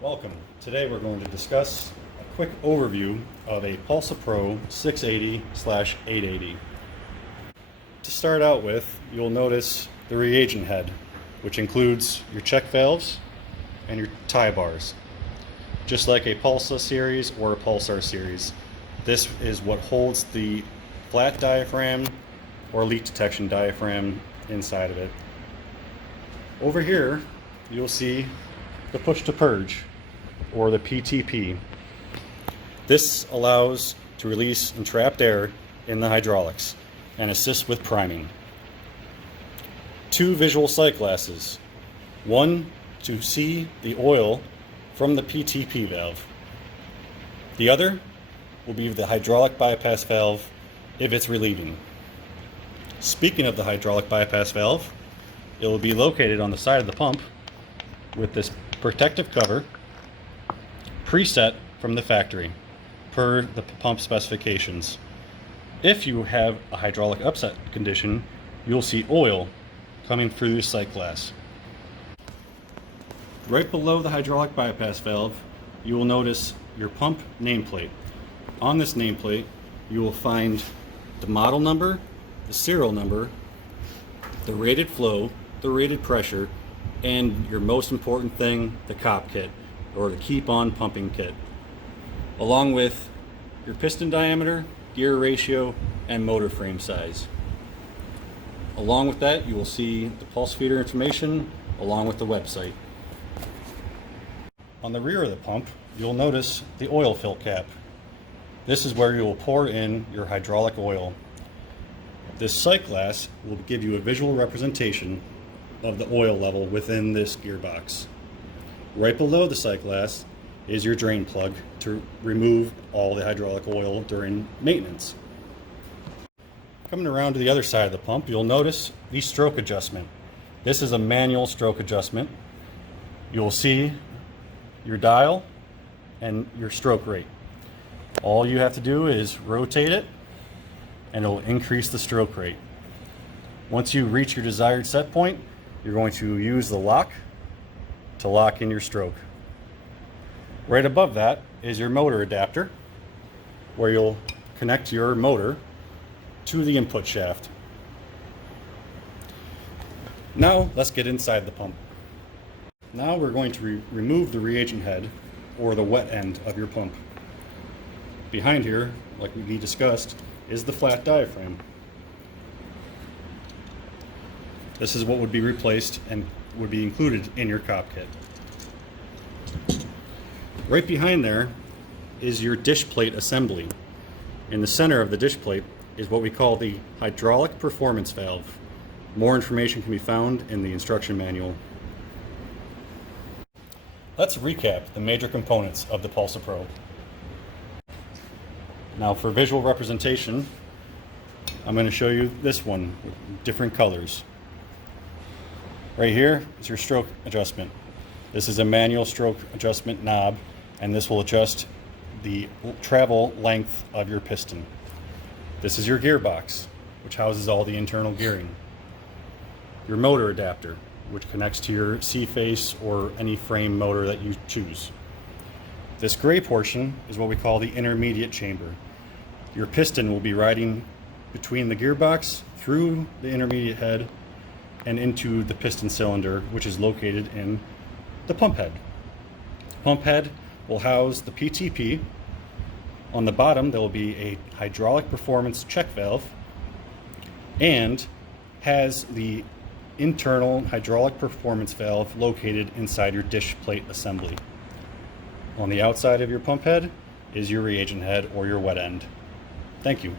Welcome. Today we're going to discuss a quick overview of a PulsaPro 680/880. To start out with, you'll notice the reagent head, which includes your check valves and your tie bars. Just like a Pulsa series or a Pulsar series, this is what holds the flat diaphragm or leak detection diaphragm inside of it. Over here, you'll see the push to purge, or the PTP. This allows to release entrapped air in the hydraulics and assist with priming. Two visual sight glasses, one to see the oil from the PTP valve. The other will be the hydraulic bypass valve if it's relieving. Speaking of the hydraulic bypass valve, it will be located on the side of the pump with this protective cover preset from the factory per the pump specifications. If you have a hydraulic upset condition, you'll see oil coming through the sight glass. Right below the hydraulic bypass valve, you will notice your pump nameplate. On this nameplate, you will find the model number, the serial number, the rated flow, the rated pressure, and your most important thing, the COP kit, or the keep on pumping kit, along with your piston diameter, gear ratio, and motor frame size. Along with that, you will see the pulse feeder information along with the website. On the rear of the pump, you'll notice the oil fill cap. This is where you will pour in your hydraulic oil. This sight glass will give you a visual representation of the oil level within this gearbox. Right below the sight glass is your drain plug to remove all the hydraulic oil during maintenance. Coming around to the other side of the pump, you'll notice the stroke adjustment. This is a manual stroke adjustment. You'll see your dial and your stroke rate. All you have to do is rotate it and it will increase the stroke rate. Once you reach your desired set point, you're going to use the lock to lock in your stroke. Right above that is your motor adapter, where you'll connect your motor to the input shaft. Now let's get inside the pump. Now we're going to remove the reagent head, or the wet end of your pump. Behind here, like we discussed, is the flat diaphragm. This is what would be replaced and would be included in your COP kit. Right behind there is your dish plate assembly. In the center of the dish plate is what we call the hydraulic performance valve. More information can be found in the instruction manual. Let's recap the major components of the PulsaPro. Now for visual representation, I'm going to show you this one with different colors. Right here is your stroke adjustment. This is a manual stroke adjustment knob, and this will adjust the travel length of your piston. This is your gearbox, which houses all the internal gearing. Your motor adapter, which connects to your C-face or any frame motor that you choose. This gray portion is what we call the intermediate chamber. Your piston will be riding between the gearbox, through the intermediate head, and into the piston cylinder, which is located in the pump head. Pump head will house the PTP. On the bottom, there will be a hydraulic performance check valve and has the internal hydraulic performance valve located inside your dish plate assembly. On the outside of your pump head is your reagent head or your wet end. Thank you.